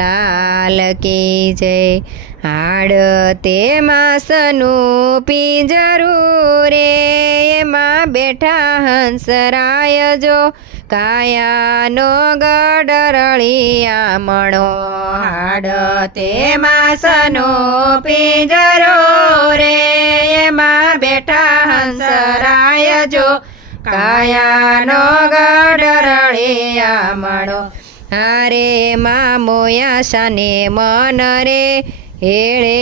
લાલ કી જય। હાડ તે માસનું પિંજરું રે, એમાં બેઠા હંસરાય જો, કાયાનો ગડરળિયા મણો। હાડ તે માસનો પિંજરો રે, એમાં બેઠા હંસરાય જો, કાયાનો ગડરળિયા મણો। હારે માં મોયાશાને મન રે, હેળે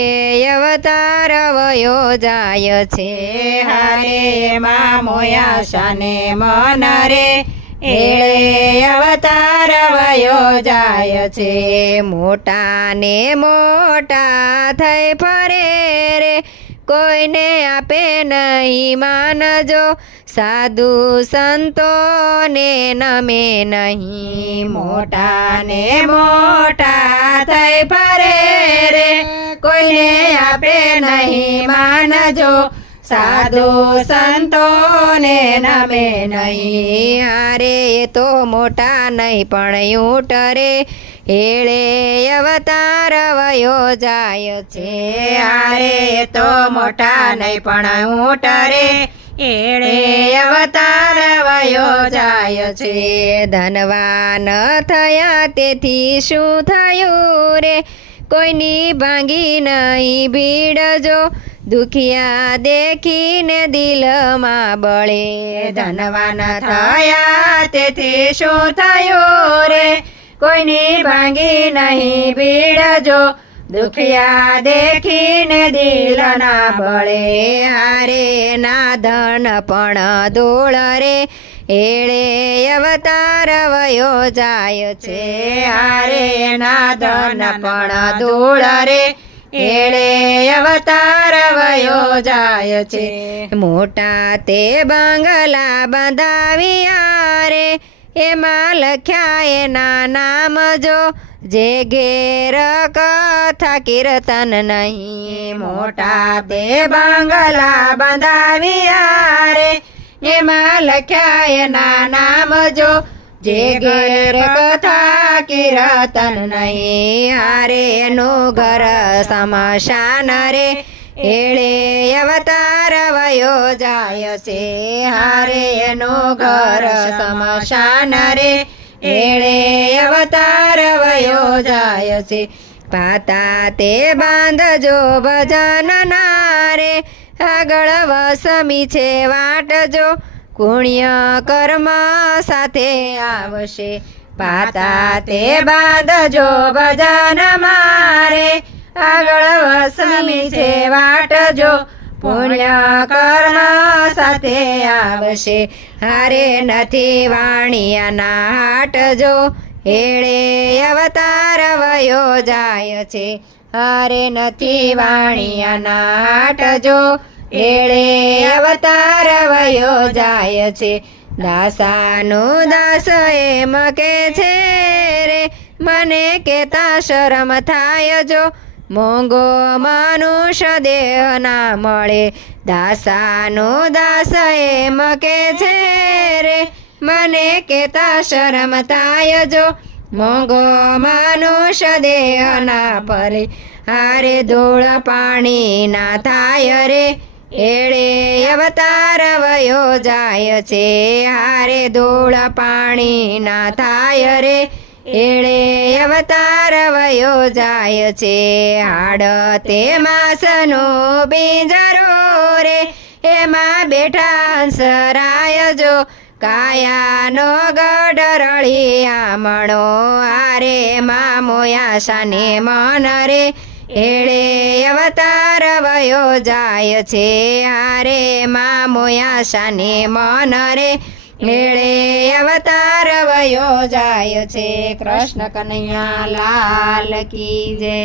અવતાર વયો જાય છે। હારે માં મોયાશાને મન રે, હેળે અવતાર વયો જાય છે। મોટા ને મોટા થઈ ફરે રે, કોઈને આપે નહીં માનજો, સાધુ સંતોને નમે નહીં। મોટા ને મોટા થઈ ફરે રે, કોઈને આપે નહીં માનજો, સાધુ સંતોને નમે નહીં। હારે તો મોટા નહીં પણ ઊંટ રે, હેળે અવતાર વયો જાય છે। હારે તો મોટા નહીં પણ ઊંટ રે, હેળે અવતાર વયો જાય છે। ધનવાન થયા તેથી શું થયું રે, કોઈની ભાંગી નહીં ભીડ જો, દુખિયા દેખીને દિલમાં બળે। ધનવાન થયા તેથી શું થયું રે, કોઈની ભાંગી નહીં ભીડ જો, દુખિયા દેખીને દિલ ના બળે। હારે ના ધન પણ ધૂળ રે, હેળે અવતાર વયો જાય છે। હારે ના ધન પણ ધૂળ રે, હેળે અવતાર વયો જાય છે। મોટા તે બંગલા બંધાવ્યા રે, એમાં લખ્યા એના નામ જો, જે ઘેર કથા કીર્તન નહીં। મોટા તે બંગલા બંધાવ્યા રે, એમાં લખ્યા એના નામ જો, જે ઘેર કથા કીર્તન નહીં। હારે એનું ઘર સ્મશાન રે, હેળે અવતાર વયો જાય છે। હારે એનું ઘર સ્મશાન રે, હેળે અવતાર વયો જાય છે। પાતા તે બાંધજો ભજન ના રે, આગળ વસમી છે વાટજો, પુણ્ય કર્મ સાથે આવશે। પાતા તે બાંધજો ભજન મારે, આગળ વસમી છે વાટજો, પુણ્ય કર્મ સાથે આવશે। હારે નથી વાણિયાના હાટજો, હેળે અવતાર વયો જાય છે। હારે નથી વાણિયાના હાટજો, હેળે અવતાર વયો જાય છે। દાસાનું દાસ એમ કે છે રે, મને કેતા શરમ થાય જો, મોંઘો મનુષ્ય દેહ ના મળે। દાસાનું દાસ એમ કે છે રે, મને કેતા શરમ થાય જો, મોંઘો મનુષ્ય દેહ ના પડે। હારે ધૂળ પાણી ના થાય રે, હેળે અવતાર વયો જાય છે। હારે ધૂળ પાણી ના થાય રે, હેળે અવતાર વયો જાય છે। હાડ તે માસનો પિંજરો રે, એમાં બેઠા હંસરાય જો, કાયાનો ગડરળિયા મણો। હારે માં મોયાશાને મન રે, હેળે અવતાર વયો જાય છે। હારે માં મોયાશાને મન રે, હેળે અવતાર વયો જાય છે। કૃષ્ણ કનૈયા લાલ કી જય।